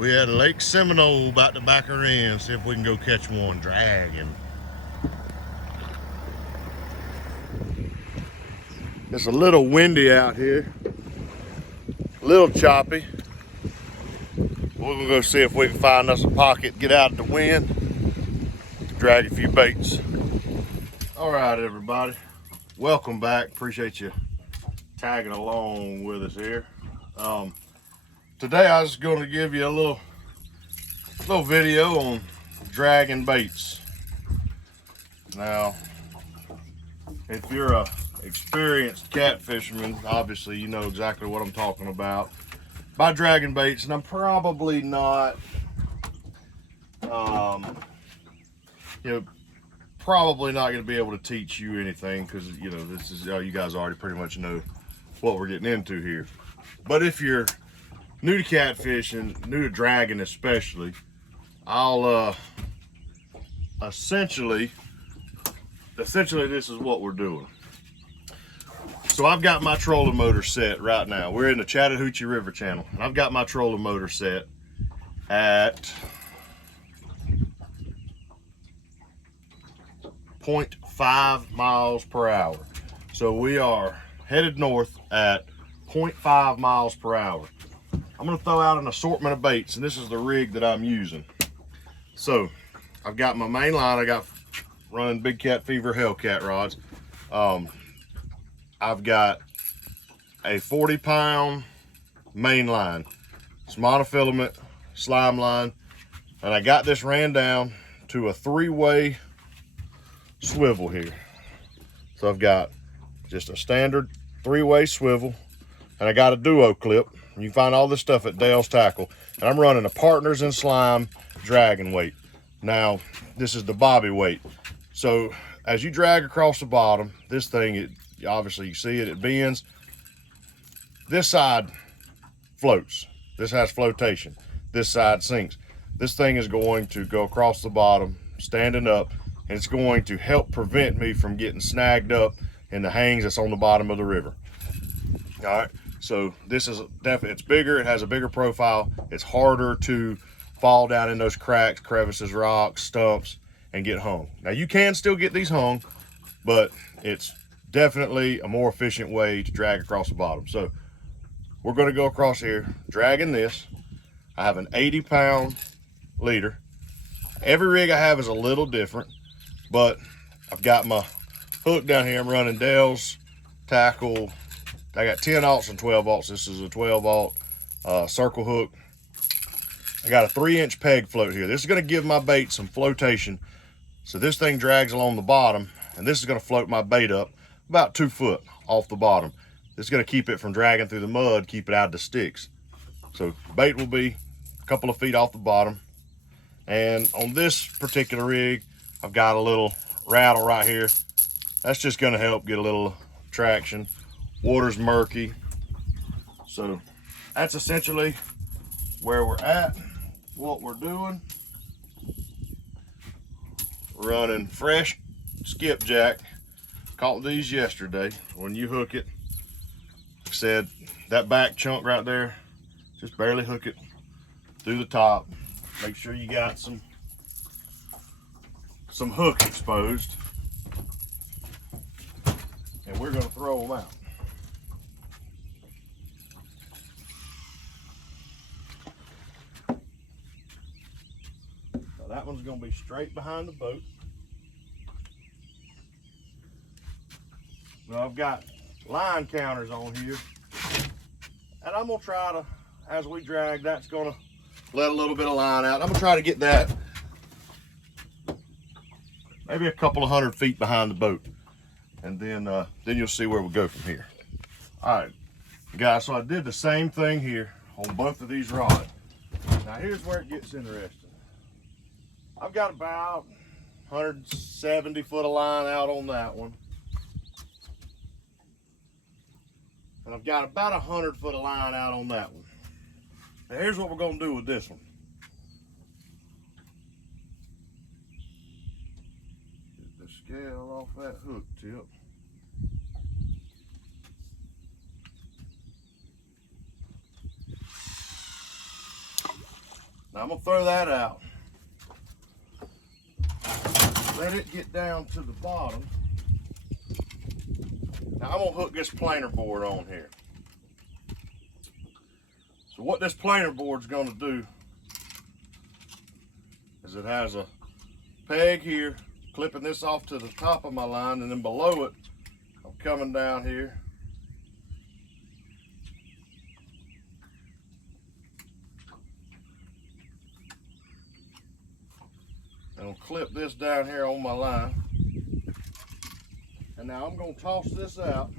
We had Lake Seminole about to back her in, see if we can go catch one dragging. It's a little windy out here, a little choppy. We're gonna go see if we can find us a pocket, get out of the wind, drag a few baits. All right, everybody, welcome back. Appreciate you tagging along with us here. Today I was going to give you a little video on dragging baits. Now, if you're a experienced catfisherman, obviously you know exactly what I'm talking about by dragging baits, and I'm probably not, probably not going to be able to teach you anything, because this is you guys already pretty much know what we're getting into here. But if you're new to catfishing, new to dragging especially, I'll essentially this is what we're doing. So I've got my trolling motor set right now. We're in the Chattahoochee River channel, and I've got my trolling motor set at 0.5 miles per hour. So we are headed north at 0.5 miles per hour. I'm going to throw out an assortment of baits, and this is the rig that I'm using. So I've got my main line. I got running Big Cat Fever Hellcat rods. I've got a 40-pound main line. It's monofilament slime line, and I got this ran down to a 3-way swivel here. So I've got just a standard 3-way swivel, and I got a duo clip. You can find all this stuff at Dale's Tackle, and I'm running a Partners in Slime dragging weight. Now, this is the bobby weight. So as you drag across the bottom, this thing, obviously you see it, it bends. This side floats. This has flotation. This side sinks. This thing is going to go across the bottom, standing up, and it's going to help prevent me from getting snagged up in the hangs that's on the bottom of the river. All right, so this is definitely, it's bigger, it has a bigger profile, it's harder to fall down in those cracks, crevices, rocks, stumps, and get hung. Now you can still get these hung, but it's definitely a more efficient way to drag across the bottom. So we're going to go across here dragging this. I have an 80-pound leader. Every rig I have is a little different, but I've got my hook down here. I'm running Dale's Tackle. I got 10-aughts and 12-aughts. This is a 12-aught circle hook. I got a 3-inch peg float here. This is going to give my bait some flotation. So this thing drags along the bottom, and this is going to float my bait up about 2 foot off the bottom. This is going to keep it from dragging through the mud, keep it out of the sticks. So bait will be a couple of feet off the bottom. And on this particular rig, I've got a little rattle right here. That's just going to help get a little traction. Water's murky. So that's essentially where we're at, what we're doing. Running fresh skipjack. Caught these yesterday. When you hook it, like I said, that back chunk right there, just barely hook it through the top. Make sure you got some hook exposed, and we're going to throw them out. That one's going to be straight behind the boat. Now I've got line counters on here, and I'm going to try to, as we drag, that's going to let a little bit of line out. I'm going to try to get that maybe a couple of 100 feet behind the boat, and then you'll see where we go from here. All right, guys, so I did the same thing here on both of these rods. Now here's where it gets interesting. I've got about 170 foot of line out on that one. And I've got about 100 foot of line out on that one. Now here's what we're going to do with this one. Get the scale off that hook tip. Now I'm gonna throw that out. Let it get down to the bottom. Now I'm gonna hook this planer board on here. So what this planer board's gonna do is it has a peg here, clipping this off to the top of my line, and then below it, I'm coming down here. And I'll clip this down here on my line. And now I'm gonna toss this out.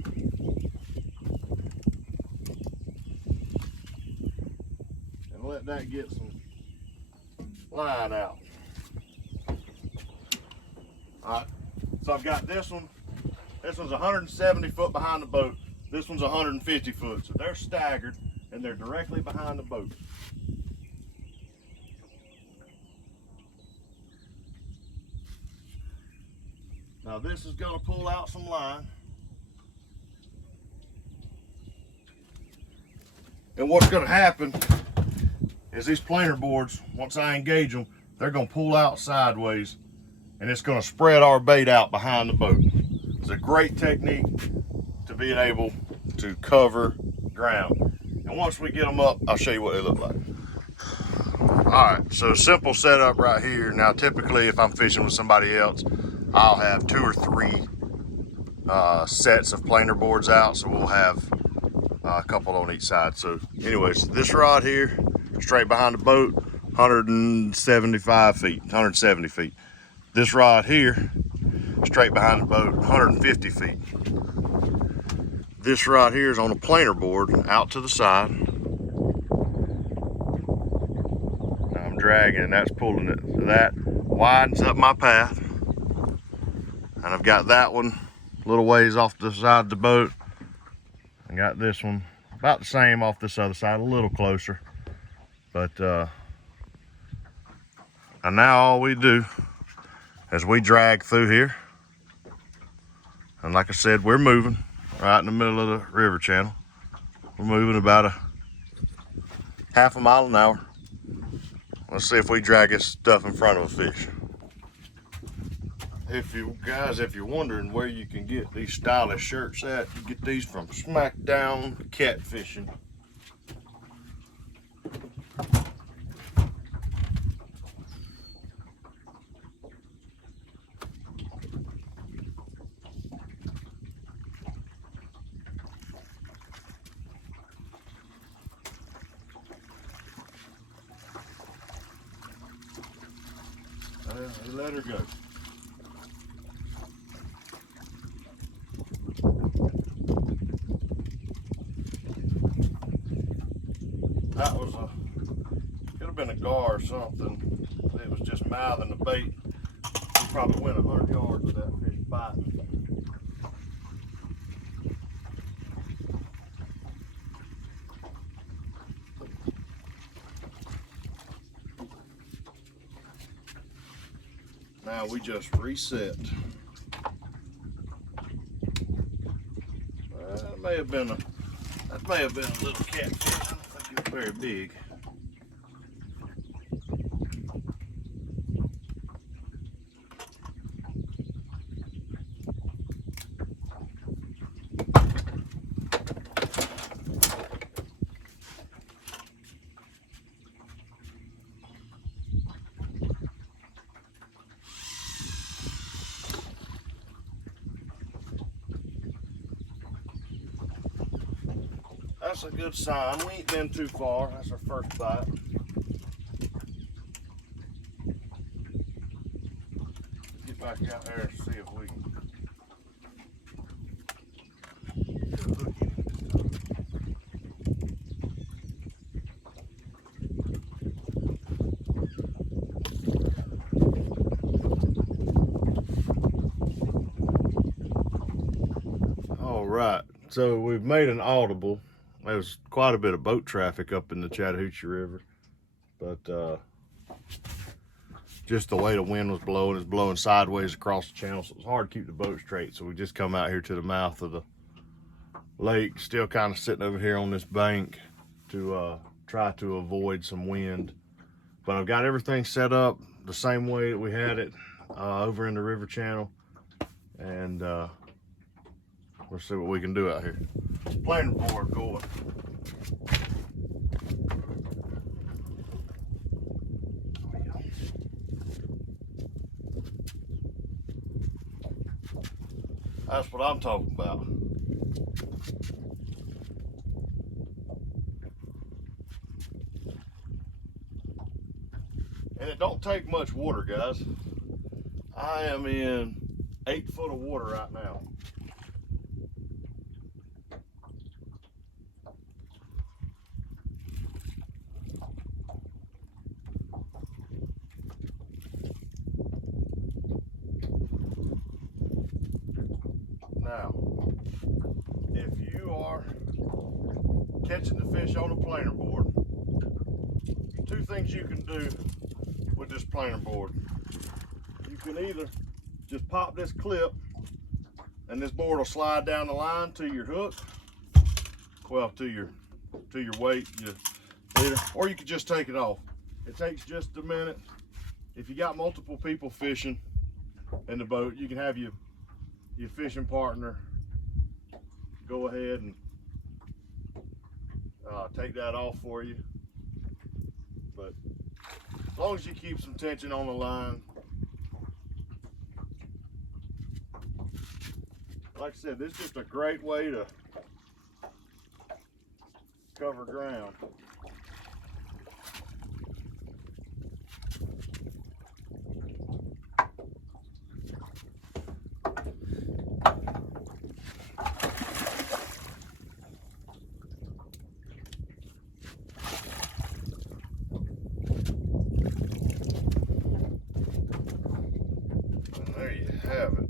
And let that get some line out. Alright, so I've got this one. This one's 170 foot behind the boat. This one's 150 foot. So they're staggered and they're directly behind the boat. Now this is going to pull out some line. And what's going to happen is these planer boards, once I engage them, they're going to pull out sideways and it's going to spread our bait out behind the boat. It's a great technique to being able to cover ground. And once we get them up, I'll show you what they look like. All right, so simple setup right here. Now typically if I'm fishing with somebody else, I'll have 2 or 3 sets of planer boards out, so we'll have a couple on each side. So anyways, this rod here, straight behind the boat, 175 feet, 170 feet. This rod here, straight behind the boat, 150 feet. This rod here is on a planer board out to the side. Now I'm dragging and that's pulling it. So that widens up my path. And I've got that one a little ways off the side of the boat. I got this one about the same off this other side, a little closer. But and now all we do is we drag through here. And like I said, we're moving right in the middle of the river channel. We're moving about a half a mile an hour. Let's see if we drag this stuff in front of a fish. If you're wondering where you can get these stylish shirts at, you get these from SmackDown CatFishing. Let her go. That was could have been a gar or something. It was just mouthing the bait. We probably went 100 yards with that fish biting. Now we just reset. That may have been a little catfish. I don't think it's very big. That's a good sign. We ain't been too far. That's our first bite. Get back out there and see if we can get a hook in it this time. All right, so we've made an audible. There's quite a bit of boat traffic up in the Chattahoochee River, but just the way the wind was blowing, it's blowing sideways across the channel, so it was hard to keep the boat straight. So we just come out here to the mouth of the lake, still kind of sitting over here on this bank to try to avoid some wind. But I've got everything set up the same way that we had it over in the river channel. And we'll see what we can do out here. Planer board going. That's what I'm talking about. And it don't take much water, guys. I am in 8 foot of water right now. Now, if you are catching the fish on a planer board, 2 things you can do with this planer board. You can either just pop this clip and this board will slide down the line to your hook, well, to your weight, your leader, or you can just take it off. It takes just a minute. If you got multiple people fishing in the boat, you can have your fishing partner go ahead and take that off for you. But as long as you keep some tension on the line, like I said, this is just a great way to cover ground. There you have it.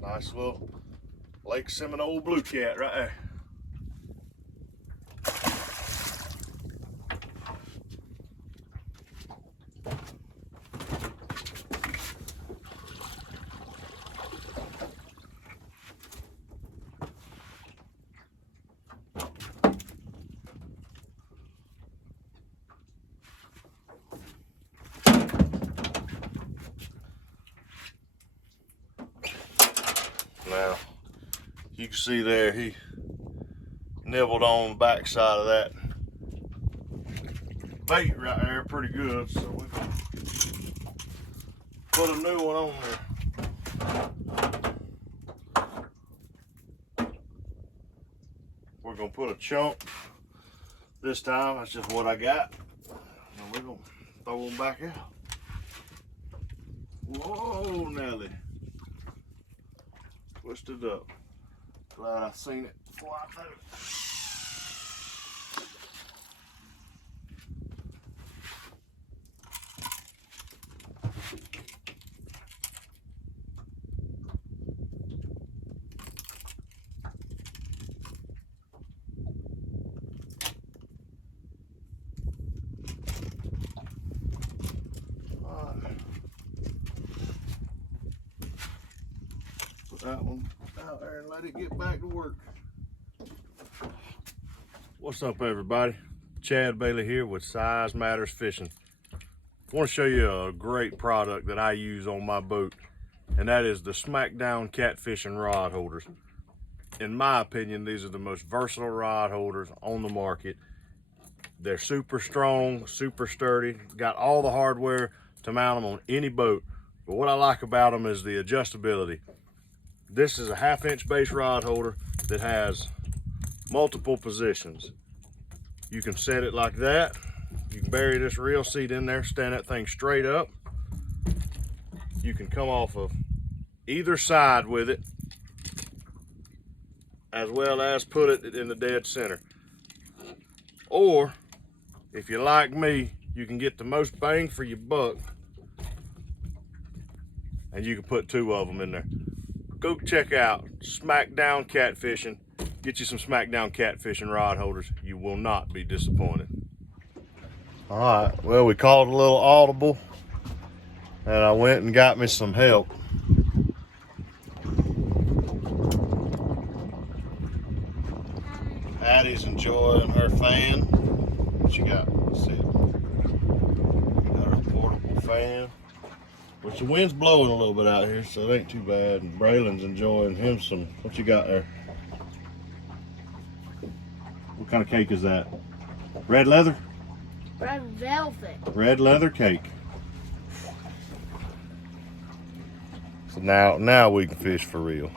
Nice little Lake Seminole blue cat right there. Now, you can see there, he nibbled on the back side of that bait right there pretty good, so we're gonna put a new one on there. We're gonna put a chunk this time. That's just what I got, and we're gonna throw them back out. Whoa, Nelly. Pushed it up. Glad I seen it fly through. That one out there and let it get back to work. What's up, everybody? Chad Bailey here with SizeMatters Fishing. I want to show you a great product that I use on my boat, and that is the SmackDown CatFishing rod holders. In my opinion, these are the most versatile rod holders on the market. They're super strong, super sturdy, got all the hardware to mount them on any boat. But what I like about them is the adjustability. This is a 1/2 inch base rod holder that has multiple positions. You can set it like that. You can bury this reel seat in there, stand that thing straight up. You can come off of either side with it, as well as put it in the dead center. Or, if you're like me, you can get the most bang for your buck, and you can put 2 of them in there. Go check out SmackDown CatFishing. Get you some SmackDown catfishing rod holders. You will not be disappointed. All right, well, we called a little audible and I went and got me some help. Addie's enjoying her fan. What you got? Let's see. Got her portable fan. Which the wind's blowing a little bit out here, so it ain't too bad. And Braylon's enjoying him some. What you got there? What kind of cake is that? Red leather? Red velvet. Red leather cake. So now we can fish for real.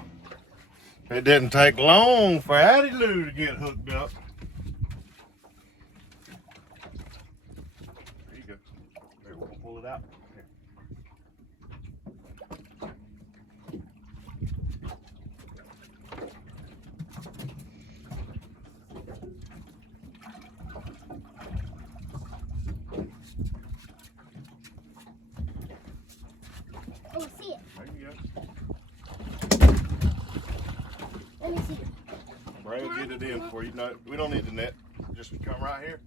It didn't take long for Addie Lou to get hooked up. There you go. Here, we'll pull it out. Here. Oh, see it. There you go. Let me see it. Bray will get it in for you. No, we don't need the net. Just come right here.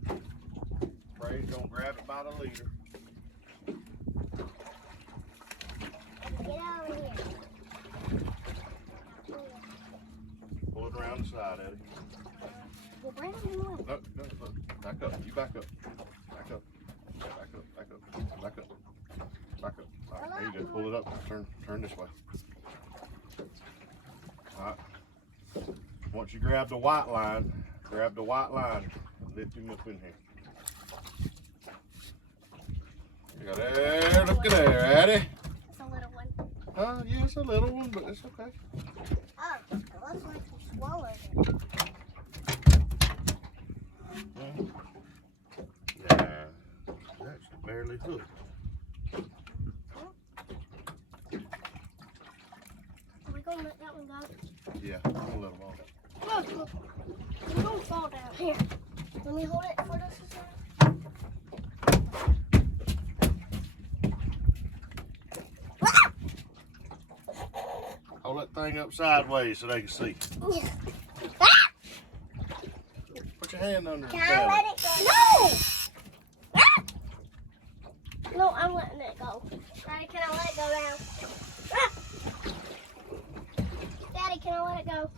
Bray's gonna grab it by the leader. Get over here. Pull it around the side, Eddie. Well, Brandon, you want? No, back up. You back up. Back up. Back up. Back up. Back up. Back up. All right, there you go. Pull it up. Turn this way. All right. Once you grab the white line, lift him up in here. You got there, look at there, Addie. It's a little one. Yeah, it's a little one, but it's okay. Oh, it looks like you swallowed it. Yeah, that's barely hooked. Are we gonna let that one go? Yeah, I'm gonna let him off. Look, it's gonna fall down. Here, let me hold it for this a second. Hold that thing up sideways so they can see. Put your hand under the Can I belly. let it go? No! No, I'm letting it go. Daddy, can I let it go now? Daddy, can I let it go?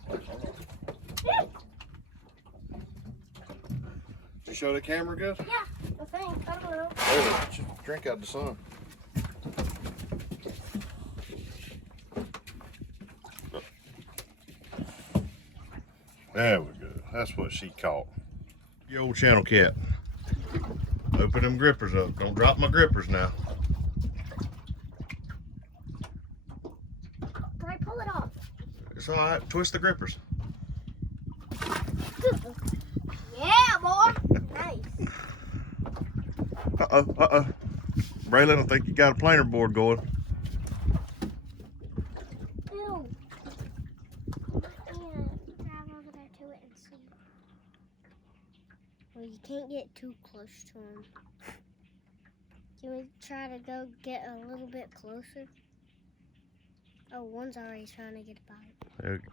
Did you show the camera good? Yeah, I think. I don't know. Oh, drink out the sun. There we go. That's what she caught. Your old channel cat. Open them grippers up. Don't drop my grippers now. Bray, pull it off. It's all right. Twist the grippers. Yeah, boy. Nice. Uh-oh. Braylon, I think you got a planer board going. Ew. Drive over there to it and see. Well, you can't get too close to him. Can we try to go get a little bit closer? Oh, one's already trying to get a bite. Okay.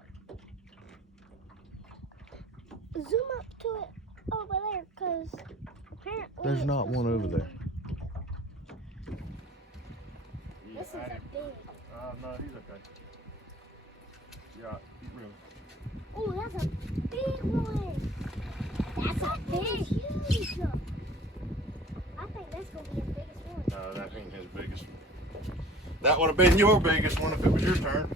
Zoom up to it over there, because apparently... There's not one over there. This is a big... No, he's okay. Yeah, keep reeling. Oh, that's a big one. That's a big, huge one. I think that's going to be his biggest one. No, that ain't his biggest one. That would have been your biggest one if it was your turn.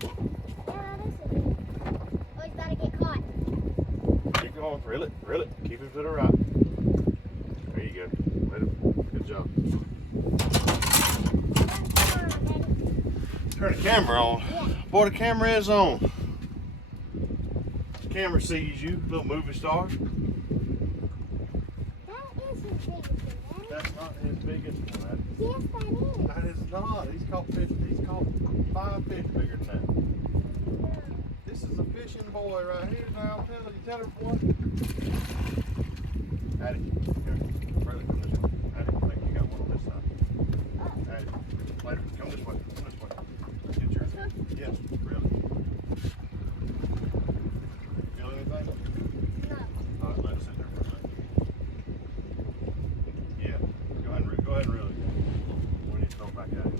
Yeah, this is it. Oh, he's about to get caught. Keep going. Reel it. Keep him to the right. There you go. Let him. Good job. Turn the camera on. Yeah. Boy, the camera is on. The camera sees you, little movie star. That is his biggest one, Daddy. That's not his biggest one. Yes, that is. That is not. He's caught 5 fish bigger than that. This is a fishing boy right here. Now, tell her boy. Addie, here. Brother, come this way. Addie, I think you got one on this side. Addie, later, come this way. Get yours. Yes, really. got it.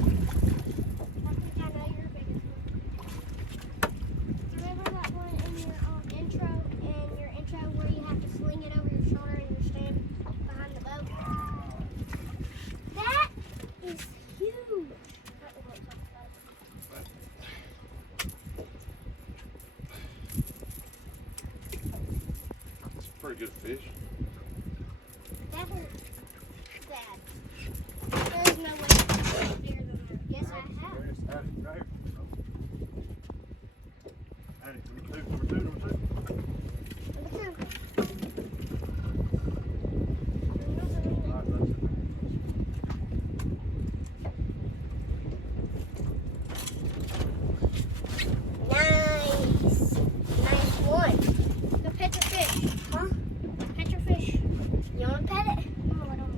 I think I know your biggest one. Remember that one in your intro where you have to sling it over your shoulder and you're standing behind the boat? That is huge. It's a pretty good fish. That hurt bad. There's no way to get bigger than that. Yes, I have. There it is. Addie, right here. Addie, number two. Number two. Nice. Nice one. Go pet your fish. Huh? Pet your fish. You want to pet it? No, I don't.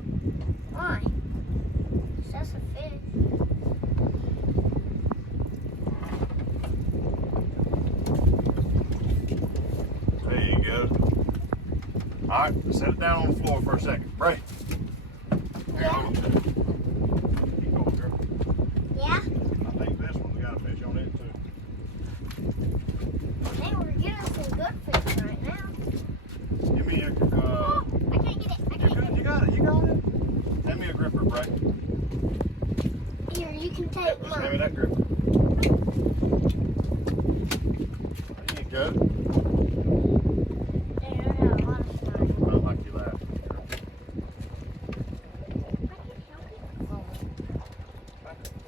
Why? It's just a fish. There you go. All right, set it down on the floor for a second. Bray. Yeah. Keep going, girl. Yeah? I think this one's got a fish on it too. Hey, we're getting some good fish right now. Give me a. Oh, I can't get it. I You're can't good. You got it. You got it. Hand me a gripper, Bray. Here, you can take Just hand me mine. that gripper. There you go. There, I got a lot of stuff. I don't like you laughing. I can help you.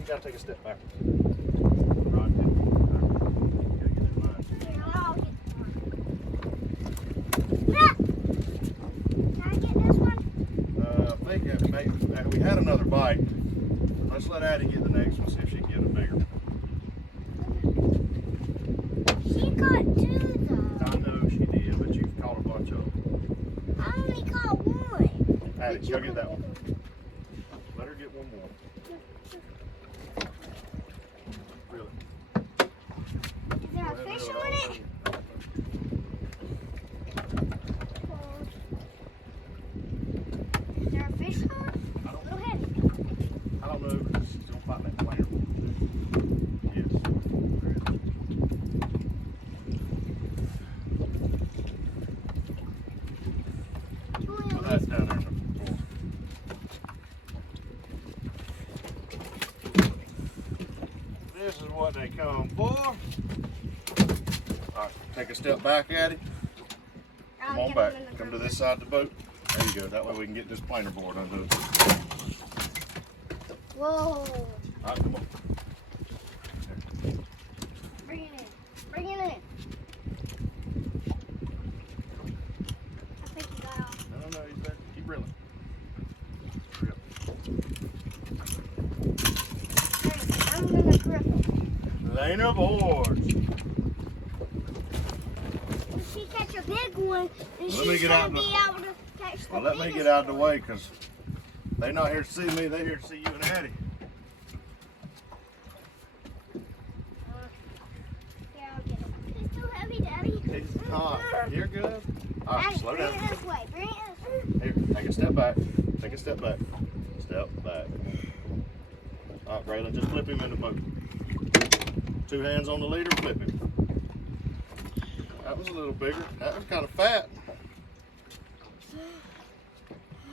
You gotta take a step back. Right. You gotta get in line. Here, I'll get one. Ah! Can I get this one? I think we had another bite. Let's let Addie get the next one, see if she can get it bigger. She caught two, though. I know she did, but you've caught a bunch of them. I only caught one. Addie, go get that one. Let her get one more. Really? Is there a fish on it? Is there a fish on it? I don't Go ahead. I don't know, because she's gonna fight that planer. Yes. There it is. Well, that's down there in the floor. This is what they come for. Alright, take a step back, Addie. Come on back. Come to this side of the boat. There you go. That way we can get this planer board undone. Whoa. Alright, come on. Bring it in. Bring it in. I think you got off. No, he's there. Keep reeling. Hurry up. Alright, I'm gonna grip it. Planer boards. If she catch a big one, then Let me she's get out gonna the- be able to catch the Well, let me biggest get out of the one. way, because they're not here to see me. They're here to see you and Addie. Yeah, I'll get it. It's too heavy, Daddy. It's not. You're good. All right, Daddy, slow bring down. it this way. Bring it this way. Here, take a step back. Take a step back. Step back. All right, Braylon, just flip him in the boat. 2 hands on the leader, flip him. That was a little bigger. That was kind of fat.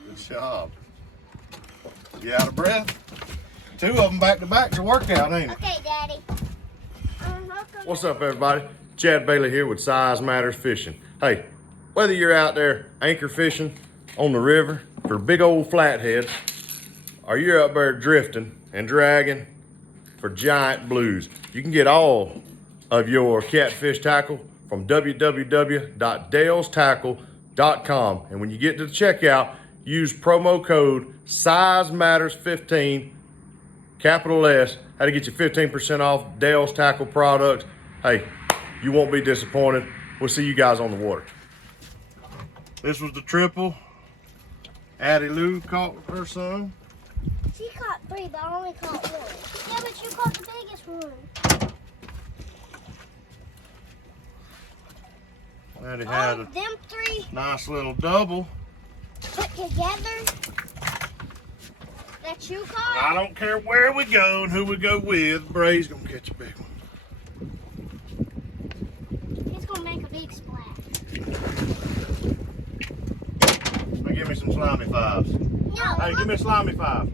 Good job. You out of breath? 2 of them back to back's a workout, ain't it? Okay, Daddy. What's up, everybody? Chad Bailey here with SizeMatters Fishing. Hey, whether you're out there anchor fishing on the river for big old flatheads, or you're up there drifting and dragging for giant blues, you can get all of your catfish tackle from www.dalestackle.com. And when you get to the checkout, use promo code SizeMatters15, capital S. How to get you 15% off Dale's Tackle products. Hey, you won't be disappointed. We'll see you guys on the water. This was the triple. Addie Lou caught her son. She caught 3, but I only caught 1. Yeah, but you caught the biggest one. Maddie had a them three nice little double. put together that you caught. I don't care where we go and who we go with. Bray's gonna catch a big one. He's gonna make a big splash. Now give me some slimy fives. No. Hey, give me a slimy five.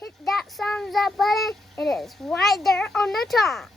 Hit that thumbs up button. It is right there on the top.